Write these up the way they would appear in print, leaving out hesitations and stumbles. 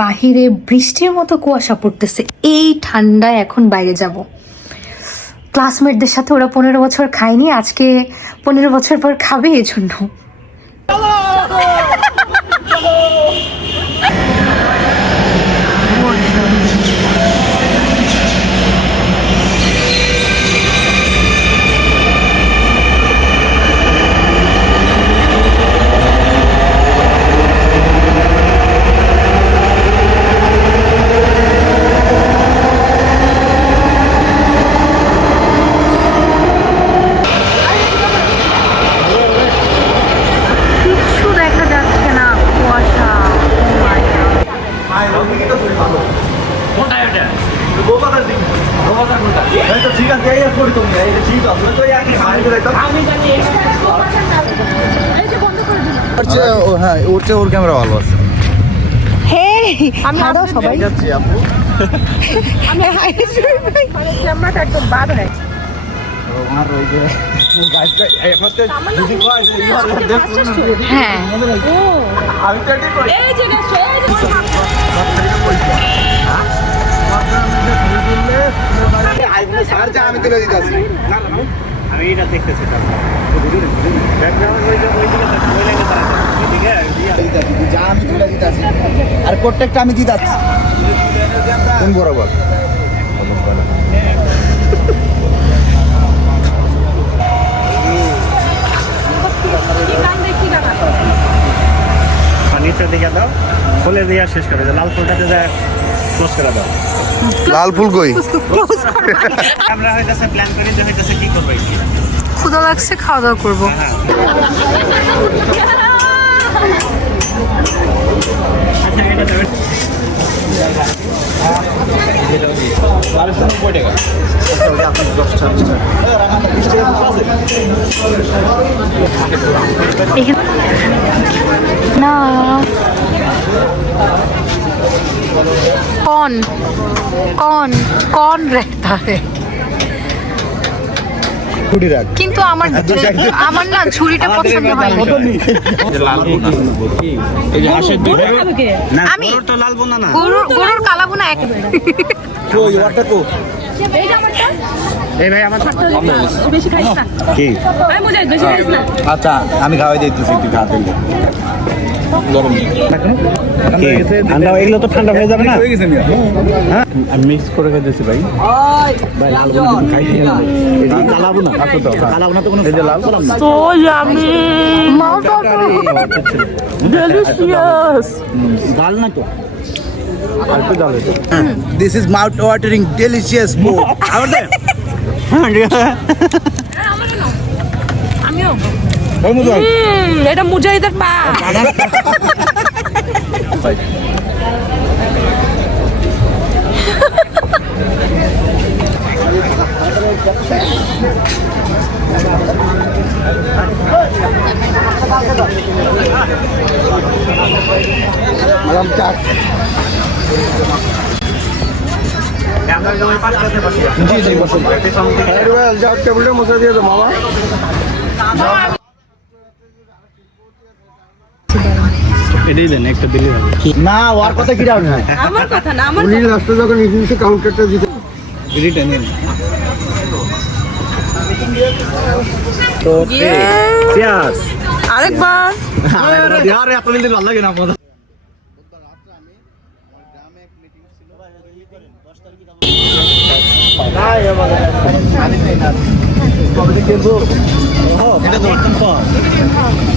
বাহিরে বৃষ্টির মতো কুয়াশা পড়তেছে, এই ঠান্ডায় এখন বাইরে যাব। ক্লাসমেটদের সাথে ওরা 15 বছর খায়নি, আজকে 15 বছর পর খাবে, এই জন্য। হ্যাঁ, ওর ক্যামেরা ভালো আছে। সবাই যাচ্ছি আপু। ক্যামেরাটা একদম বাদ হয়ে হ্যাঁ আমি তুলে দিতেছি। আমি এটা দেখতেছি আমি তুলে দিতেছি আর প্রত্যেকটা আমি দিতেছি কোন বরাবর। নিচের দিকে দাও, ফুলে দিয়ে শেষ করে দাও, লাল ফুলটাতে যা ক্লোজ করে দাও। লাল ফুল কই? আমরা হইতাছে প্ল্যান করি যে হইতাছে কি করব, ক্ষুধা লাগছে, খাওয়া দাওয়া করবো। না कौन कौन कौन रहता है কিন্তু আমার না ছুরিটা পছন্দ হয় না। আমি গরুর কালা বোনা একেবারে আচ্ছা আমি খাওয়াই দিতেছি, তুই খাওয়াতে এগুলো তো ঠান্ডা হয়ে যাবে না। আমি মিক্স করে দিয়েছি ভাই। This is mouth watering delicious food. এটা মুজাহিদের পা। এটাই দেন, একটা দিলে না ওর কথা কি রাউন্ড হয়? আমার কথা না, আমার উনি লাস্টে যখন ইংলিশে কাউন্টারটা দিতে এডিট নেন তো চিয়ার্স আরেকবার। আরে আপনাদের দিন ভালো লাগে না আপনাদের।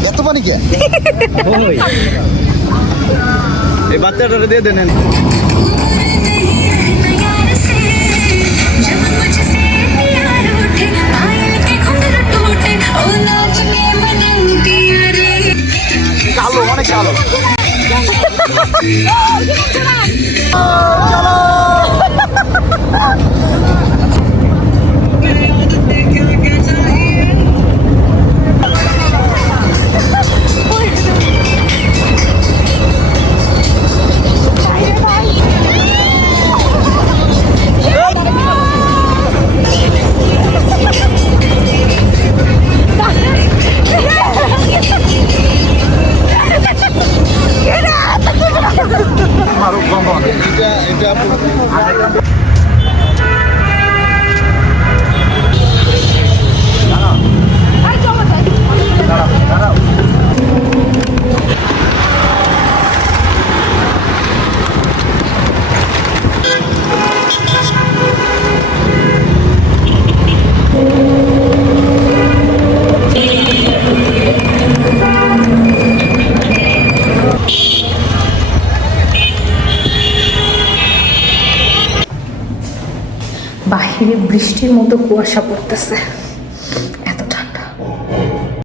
এত পানি কে? এই বাচ্চাটা দিয়ে দেন। কালো, অনেক কালো। বৃষ্টির মতো কুয়াশা পড়তেছে।